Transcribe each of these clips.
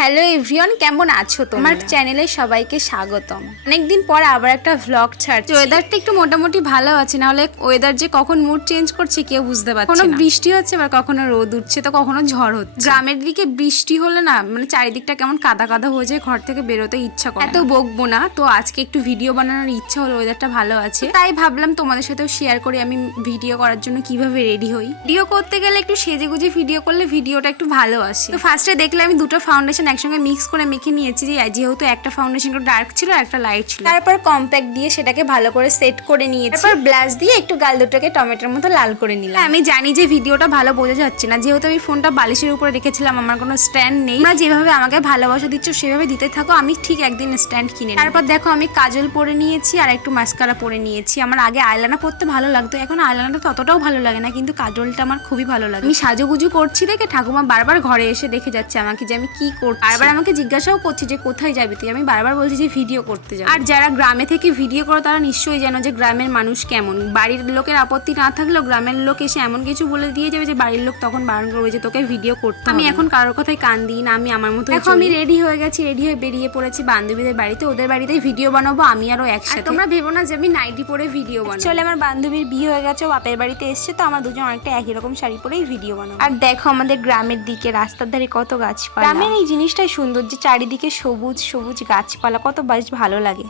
Hello everyone, কেমন আছো? তোমার চ্যানেলে সবাইকে স্বাগতম। অনেকদিন পর আবার একটা ভ্লগ ছাড়ছি। ওয়েদারটা একটু মোটামুটি ভালো আছে, নাহলে ওয়েদার যে কখন মুড চেঞ্জ করছে কেউ বুঝতে পারছে না। কখনো বৃষ্টি হচ্ছে, আবার কখনো রোদ উঠছে, তো কখনো ঝড় হচ্ছে। গ্রামের দিকে বৃষ্টি হলে না মানে চারিদিকটা কেমন কাদা কাদা হয়ে যায়, ঘর থেকে বেরোতে ইচ্ছা করে। এত বকবো না, তো আজকে একটু ভিডিও বানানোর ইচ্ছা হলো, ওয়েদারটা ভালো আছে তাই ভাবলাম তোমাদের সাথেও শেয়ার করি আমি ভিডিও করার জন্য কিভাবে রেডি হই। ভিডিও করতে গেলে একটু সেজে গুজে ভিডিও করলে ভিডিওটা একটু ভালো আসে। তো ফার্স্টে দেখলে আমি দুটো ফাউন্ডেশন একসঙ্গে মিক্স করে মেখে নিয়েছি, যেহেতু একটা ফাউন্ডেশন একটু ডার্ক ছিল আর একটা লাইট ছিল। তারপর কম্প্যাক্ট দিয়ে সেটাকে ভালো করে সেট করে নিয়েছি। তারপর ব্লাশ দিয়ে একটু গাল দুটোকে টমেটোর মতো লাল করে নিলাম। আমি জানি যে ভিডিওটা ভালো বোঝা যাচ্ছে না, যেহেতু আমি ফোনটা বালিশের উপরে রেখেছিলাম, আমার কোনো স্ট্যান্ড নেই। তোমরা যেভাবে আমাকে ভালোবাসা দিচ্ছ সেভাবে দিতে থাকো, আমি ঠিক একদিন স্ট্যান্ড কিনে নেব। তারপর দেখো আমি কাজল পরে নিয়েছি আর একটু মাস্কারা পরে নিয়েছি। আমার আগে আইলাইনার পরতে ভালো লাগতো, এখন আইলাইনারটা ততটাও ভালো লাগে না, কিন্তু কাজলটা আমার খুবই ভালো লাগে। আমি সাজুগুজু করছি দেখে ঠাকুমা বারবার ঘরে এসে দেখে যাচ্ছে আমাকে যে আমি কি করছি। বারবার আমাকে জিজ্ঞাসাও করছি যে কোথায় যাবি তুই। আমি বারবার বলছি যে ভিডিও করতে যাবো। আর যারা গ্রামে থেকে ভিডিও করো তারা নিশ্চয়ই জানো যে গ্রামের মানুষ কেমন। বাড়ির লোকের আপত্তি না থাকলেও গ্রামের লোক এসে এমন কিছু বলে দিয়ে যাবে যে বাড়ির লোক তখন বারণ করবে যে তোকে ভিডিও করতে। আমি এখন কারোর কথায় কান দিই না, আমি আমার মতো। এখন আমি রেডি হয়ে গেছি, রেডি হয়ে বেরিয়ে পড়েছি বান্ধবীদের বাড়িতে। ওদের বাড়িতেই ভিডিও বানাবো আমি আরও একসাথে। তোমরা ভেবো না যে আমি নাইটি পরে ভিডিও বানাবো। চলে আমার বান্ধবীর বিয়ে হয়ে গেছে, বাপের বাড়িতে এসছে, তো আমরা দুজন অনেকটা একই রকম শাড়ি পরেই ভিডিও বানাবো। আর দেখো আমাদের গ্রামের দিকে রাস্তার ধারে কত গাছপালা। গ্রামের এই জিনিসটাই সুন্দর যে চারিদিকে সবুজ সবুজ গাছপালা, কত বেশ ভালো লাগে।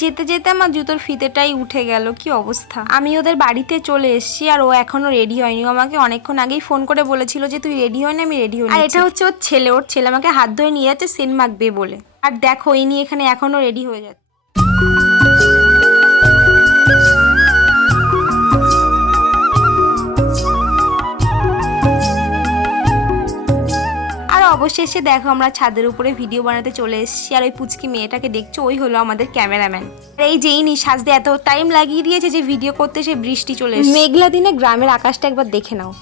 যেতে যেতে আমার জুতোর ফিতেটাই উঠে গেল, কি অবস্থা। আমি ওদের বাড়িতে চলে এসেছি আর ও এখনো রেডি হয়নি। ও আমাকে অনেকক্ষণ আগেই ফোন করে বলেছিল যে তুই রেডি হয় না, আমি রেডি হই। আর এটা হচ্ছে ওর ছেলে আমাকে হাত ধরে নিয়ে যাচ্ছে সেন্ট মাখবে বলে। আর দেখো এই নিয়ে এখানে এখনো রেডি হয়ে যাচ্ছে। অবশেষে দেখো আমরা ছাদের উপরে ভিডিও বানাতে চলে এসেছি। আর ওই পুচকি মেয়েটাকে দেখছো, ওই হলো আমাদের ক্যামেরাম্যান। আর এই যে ইনি সাজতে এত টাইম লাগিয়ে দিয়েছে যে ভিডিও করতে সে বৃষ্টি চলে এসেছে। মেঘলা দিনে গ্রামের আকাশটা একবার দেখে নাও।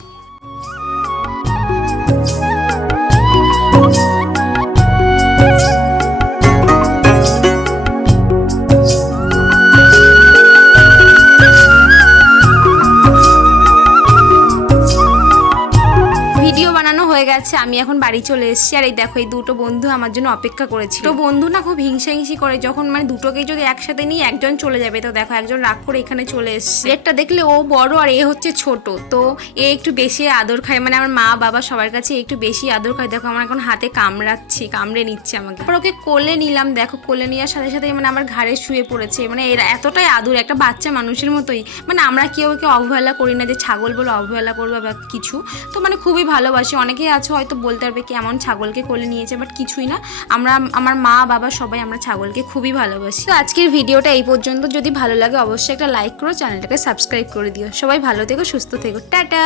গেছে, আমি এখন বাড়ি চলে এসেছি। আর এই দেখো এই দুটো বন্ধু আমার জন্য অপেক্ষা করেছিল। তো বন্ধু না খুব হিংসা করে, যখন মানে দুটোকেই যদি একসাথে নিয়ে একজন চলে যাবে, তো দেখো একজন রাগ করে এখানে চলে এসেছে। রেটটা দেখলে ও বড় আর এ হচ্ছে ছোট, তো এ একটু বেশি আদর খায়, মানে আমার মা বাবা সবার কাছে একটু বেশি আদর খায়। দেখো আমার এখন হাতে কামড়ে নিচ্ছে আমাকে। তারপর ওকে কোলে নিলাম, দেখো কোলে নেওয়ার সাথে সাথে মানে আমার ঘাড়ে শুয়ে পড়েছে। মানে এরা এতটাই আদর, একটা বাচ্চা মানুষের মতোই। মানে আমরা কেউ অবহেলা করি না যে ছাগল বলে অবহেলা করবো বা কিছু, তো মানে খুবই ভালোবাসি। অনেকেই আছে হয়তো বলতে পারবে কি এমন ছাগলকে কোলে নিয়েছে, বাট কিছুই না। আমার মা বাবা সবাই আমরা ছাগলকে খুবই ভালোবাসি। তো আজকের ভিডিওটা এই পর্যন্ত। যদি ভালো লাগে অবশ্যই একটা লাইক করো, চ্যানেলটাকে সাবস্ক্রাইব করে দিও। সবাই ভালো থেকো, সুস্থ থেকো, টাটা।